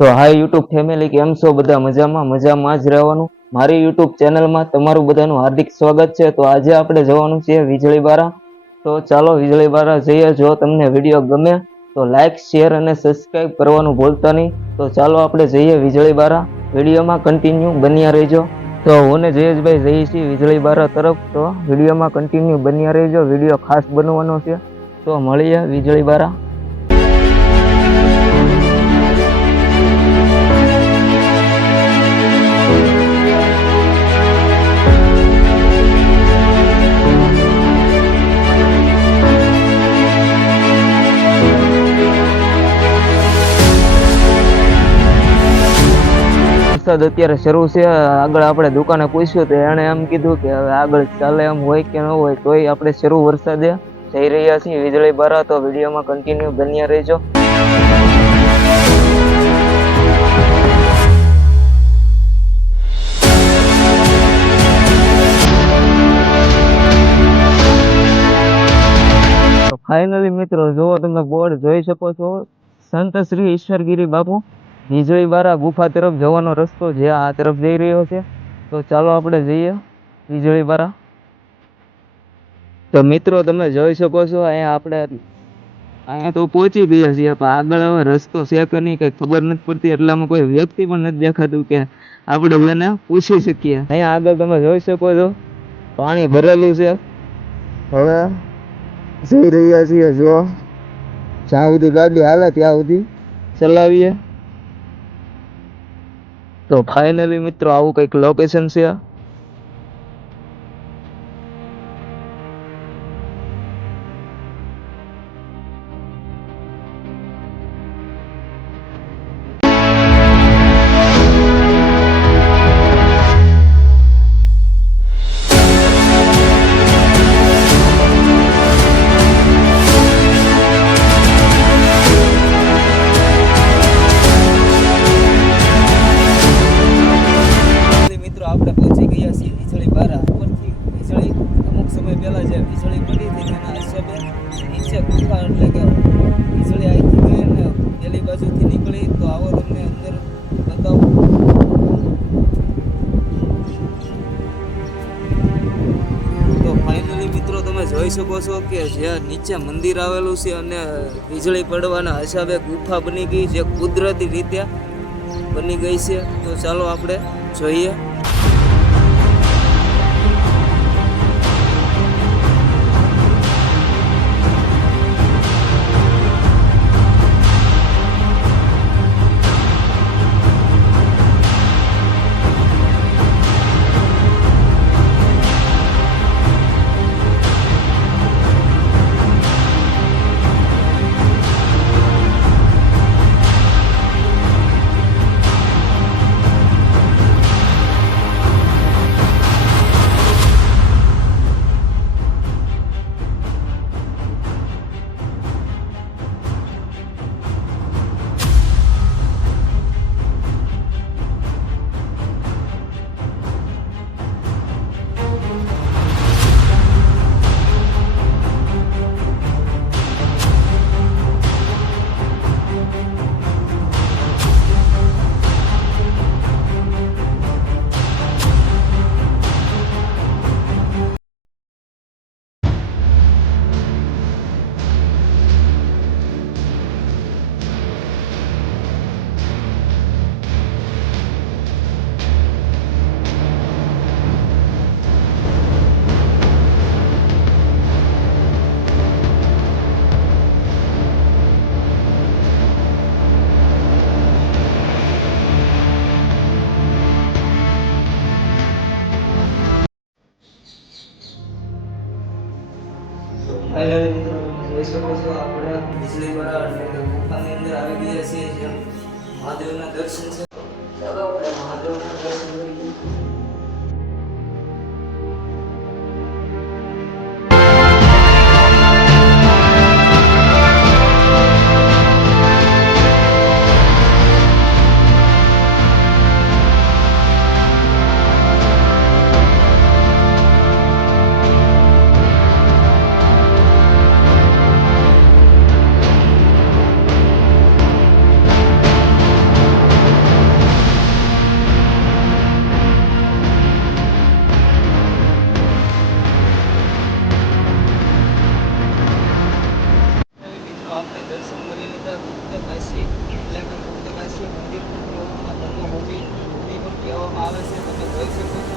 તો હાય YouTube family, કેમ છો બધા? મજામાં જ રહેવાનું. મારી યુટ્યુબ ચેનલમાં તમારું બધાનું હાર્દિક સ્વાગત છે. તો આજે આપણે જવાનું છે વીજળીબારા. તો ચાલો વીજળીબારા જઈએ. જો તમને વિડીયો ગમે તો લાઈક, શેર અને સબસ્ક્રાઈબ કરવાનું ભૂલતા નહીં. તો ચાલો આપણે જઈએ વીજળીબારા. વિડીયોમાં કન્ટિન્યુ બન્યા રહેજો. તો હું ને જયેશભાઈ જઈએ છીએ વીજળીબારા તરફ. તો વિડીયોમાં કન્ટિન્યુ બન્યા રહેજો. વિડીયો ખાસ બનવાનો છે. તો મળીએ વીજળીબારા. વરસાદ અત્યારે શરૂ છે. આગળ આપણે દુકાને પૂછ્યું તો એણે એમ કીધું કે હવે આગળ ચાલે એમ હોય કે ન હોય, તોય આપણે શરૂ વરસાદે જઈ રહ્યા છીએ વીજળીબારા. તો વિડીયોમાં કન્ટિન્યુ બન્યા રહેજો. ફાઇનલી મિત્રો, જુઓ તમે બોર્ડ જોઈ શકો છો, સંત શ્રી ઈશ્વરગીરી બાપુ વીજળીબારા ગુફા તરફ જવાનો રસ્તો જે આ તરફ જઈ રહ્યો છે. તો ચાલો આપણે જઈએ વીજળીબારા. તો મિત્રો તમે જોઈ શકો છો, અહીંયા તો પહોંચી ગયા છીએ, પણ આગળ હવે રસ્તો છે કે નહીં કંઈ ખબર નથી પડતી. એટલામાં કોઈ વ્યક્તિ પણ નથી દેખાતું કે આપણે એને પૂછી શકીએ. અહીંયા આગળ તમે જોઈ શકો છો પાણી ભરેલું છે. હવે જઈ રહ્યા છીએ, જો જ્યાં સુધી ગાડી હાલે ત્યાં સુધી ચલાવીએ. તો ફાઇનલી મિત્રો આવું કંઈક લોકેશન છે. આપણે પહોંચી ગયા છીએ વીજળીબારા. ઉપરથી વીજળી અમુક સમય પહેલાં જે વીજળી પડી હતી તેના હિસાબે નીચે ગુફા, એટલે કે વીજળી અહીંથી ગઈ ને પેલી બાજુથી નીકળી. તો આવો તમને અંદર બતાવું. તો ફાઇનલી મિત્રો તમે જોઈ શકો છો કે જ્યાં નીચે મંદિર આવેલું છે અને વીજળી પડવાના હિસાબે ગુફા બની ગઈ, જે કુદરતી રીતે બની ગઈ છે. તો ચાલો આપણે જોઈએ. ફાઇનલી મિત્રો જોઈ શકો છો, આપણે વીજળીબારા એટલે કે ગુફાની અંદર આવી ગયા છીએ, જ્યાં મહાદેવના દર્શન છે. ચાલો આપણે મહાદેવના દર્શન કરીએ. આપણે દર્શન કરી લીધા ગુપ્તકાશી એટલે કે ગુપ્તકાશી મંદિર પણ કહેવામાં ધર્મભૂમિ પણ કહેવામાં આવે છે. તમે જોઈ શકો છો